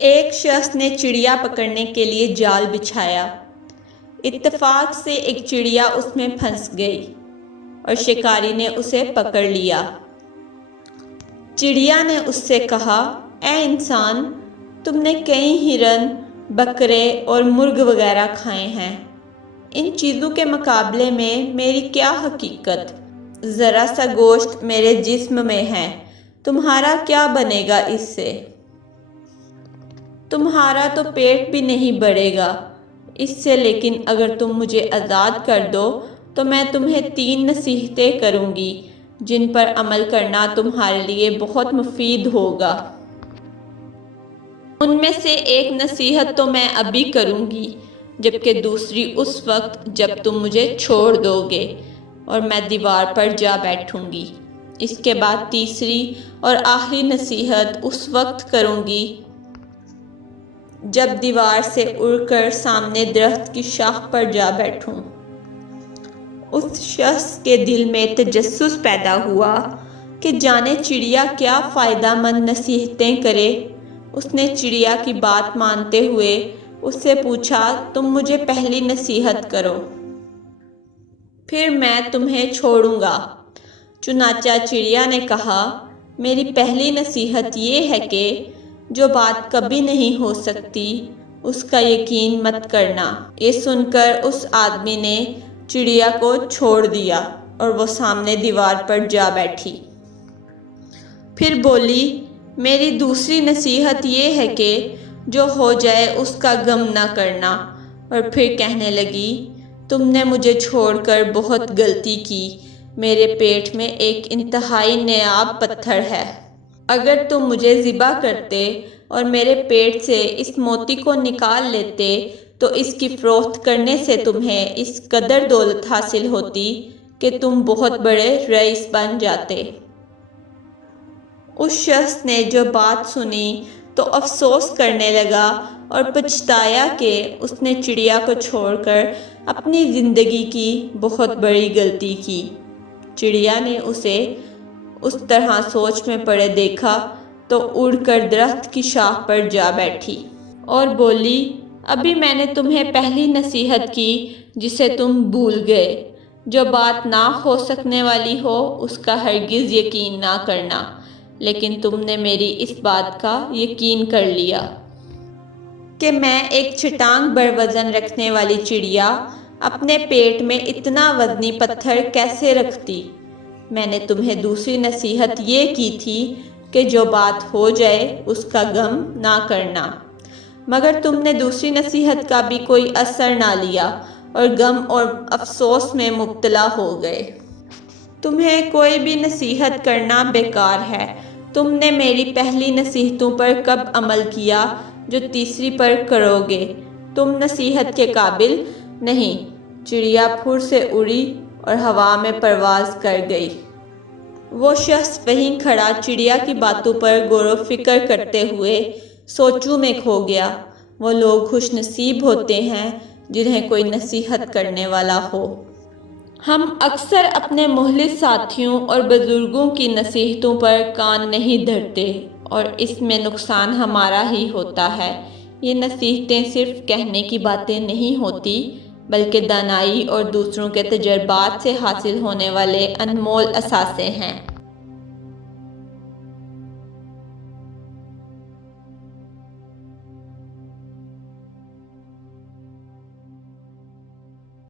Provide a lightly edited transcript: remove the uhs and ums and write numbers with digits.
ایک شخص نے چڑیا پکڑنے کے لیے جال بچھایا۔ اتفاق سے ایک چڑیا اس میں پھنس گئی اور شکاری نے اسے پکڑ لیا۔ چڑیا نے اس سے کہا، اے انسان، تم نے کئی ہرن، بکرے اور مرغ وغیرہ کھائے ہیں۔ ان چیزوں کے مقابلے میں میری کیا حقیقت؟ ذرا سا گوشت میرے جسم میں ہے، تمہارا کیا بنے گا اس سے؟ تمہارا تو پیٹ بھی نہیں بڑھے گا اس سے، لیکن اگر تم مجھے آزاد کر دو تو میں تمہیں 3 نصیحتیں کروں گی جن پر عمل کرنا تمہارے لیے بہت مفید ہوگا۔ ان میں سے ایک نصیحت تو میں ابھی کروں گی، جبکہ دوسری اس وقت جب تم مجھے چھوڑ دو گے اور میں دیوار پر جا بیٹھوں گی۔ اس کے بعد تیسری اور آخری نصیحت اس وقت کروں گی جب دیوار سے اڑ کر سامنے درخت کی شاخ پر جا بیٹھوں۔ اس شخص کے دل میں تجسس پیدا ہوا کہ جانے چڑیا کیا فائدہ مند نصیحتیں کرے۔ اس نے چڑیا کی بات مانتے ہوئے اس سے پوچھا، تم مجھے پہلی نصیحت کرو، پھر میں تمہیں چھوڑوں گا۔ چنانچہ چڑیا نے کہا، میری پہلی نصیحت یہ ہے کہ جو بات کبھی نہیں ہو سکتی اس کا یقین مت کرنا۔ یہ سن کر اس آدمی نے چڑیا کو چھوڑ دیا اور وہ سامنے دیوار پر جا بیٹھی۔ پھر بولی، میری دوسری نصیحت یہ ہے کہ جو ہو جائے اس کا غم نہ کرنا۔ اور پھر کہنے لگی، تم نے مجھے چھوڑ کر بہت غلطی کی۔ میرے پیٹ میں ایک انتہائی نایاب پتھر ہے۔ اگر تم مجھے ذبح کرتے اور میرے پیٹ سے اس موتی کو نکال لیتے تو اس کی فروخت کرنے سے تمہیں اس قدر دولت حاصل ہوتی کہ تم بہت بڑے رئیس بن جاتے۔ اس شخص نے جو بات سنی تو افسوس کرنے لگا اور پچھتایا کہ اس نے چڑیا کو چھوڑ کر اپنی زندگی کی بہت بڑی غلطی کی۔ چڑیا نے اسے اس طرح سوچ میں پڑے دیکھا تو اڑ کر درخت کی شاخ پر جا بیٹھی اور بولی، ابھی میں نے تمہیں پہلی نصیحت کی جسے تم بھول گئے۔ جو بات نہ ہو سکنے والی ہو اس کا ہرگز یقین نہ کرنا، لیکن تم نے میری اس بات کا یقین کر لیا کہ میں ایک چٹان بر وزن رکھنے والی چڑیا اپنے پیٹ میں اتنا وزنی پتھر کیسے رکھتی۔ میں نے تمہیں دوسری نصیحت یہ کی تھی کہ جو بات ہو جائے اس کا غم نہ کرنا، مگر تم نے دوسری نصیحت کا بھی کوئی اثر نہ لیا اور غم اور افسوس میں مبتلا ہو گئے۔ تمہیں کوئی بھی نصیحت کرنا بیکار ہے۔ تم نے میری پہلی نصیحتوں پر کب عمل کیا جو تیسری پر کرو گے؟ تم نصیحت کے قابل نہیں۔ چڑیا پھر سے اڑی اور ہوا میں پرواز کر گئی۔ وہ شخص وہیں کھڑا چڑیا کی باتوں پر غور و فکر کرتے ہوئے سوچوں میں کھو گیا۔ وہ لوگ خوش نصیب ہوتے ہیں جنہیں کوئی نصیحت کرنے والا ہو۔ ہم اکثر اپنے مخلص ساتھیوں اور بزرگوں کی نصیحتوں پر کان نہیں دھرتے اور اس میں نقصان ہمارا ہی ہوتا ہے۔ یہ نصیحتیں صرف کہنے کی باتیں نہیں ہوتی، بلکہ دانائی اور دوسروں کے تجربات سے حاصل ہونے والے انمول اثاثے ہیں۔